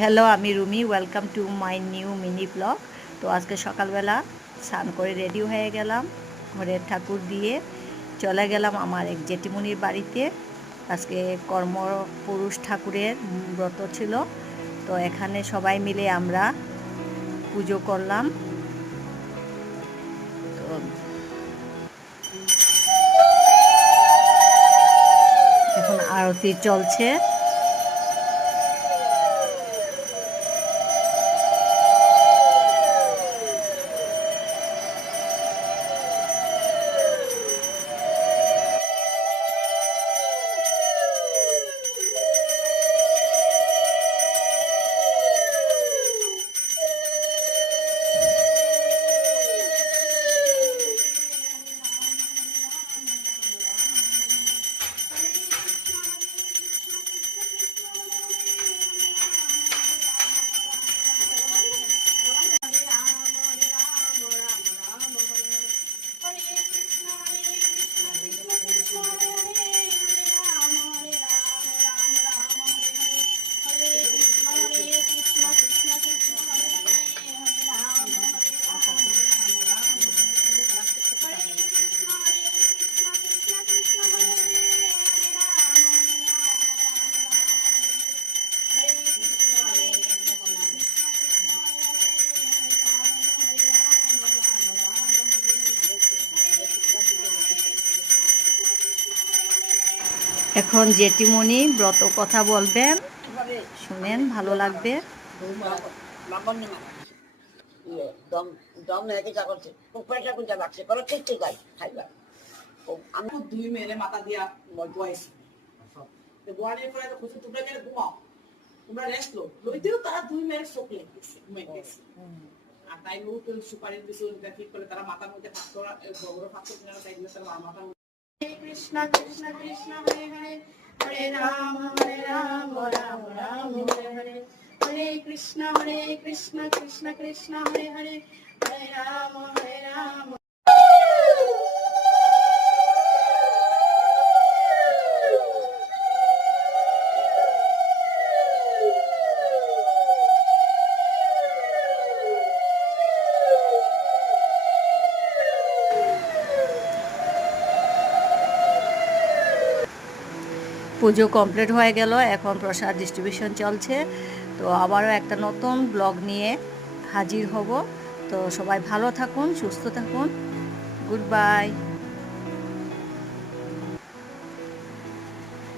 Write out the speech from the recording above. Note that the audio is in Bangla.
হ্যালো, আমি Rumi. Welcome to my new mini blog. তো আজকে সকালবেলা স্নান করে রেডি হয়ে গেলাম, ঘরের ঠাকুর দিয়ে চলে গেলাম আমার এক জেঠিমণির বাড়িতে। আজকে কর্মপুরুষ ঠাকুরের ব্রত ছিল, তো এখানে সবাই মিলে আমরা পুজো করলাম। তো এখন আরতি চলছে। এখন জেঠিমণি ব্রত কথা বলবেন, শুনেন, ভালো লাগবে। আমি দুই মেরে মাথা দিয়া বয়সি গোয়ালের পরে খুশি তোমরা গেলে ঘুমাও, তোমরা রেস্ট লো, লইতেও তারা দুই মেরে চোখ লেগেছে ঘুমাইতেছে। আর তাই লোক সুপারির পিছনে ঠিক করে তারা মাথার মধ্যে পাথর বড় পাথর কিনারা চাই দিলে তারা মাথার মধ্যে কৃষ্ণ কৃষ্ণ কৃষ্ণ হরে হরে হরে রাম রাম রাম হরে হরে হরে কৃষ্ণ কৃষ্ণ কৃষ্ণ হরে হরে হরে রাম রাম। পুজো কমপ্লিট হয়ে গেল, এখন প্রসাদ ডিস্ট্রিবিউশন চলছে। তো আবারও একটা নতুন ব্লগ নিয়ে হাজির হব। তো সবাই ভালো থাকুন, সুস্থ থাকুন। Good bye.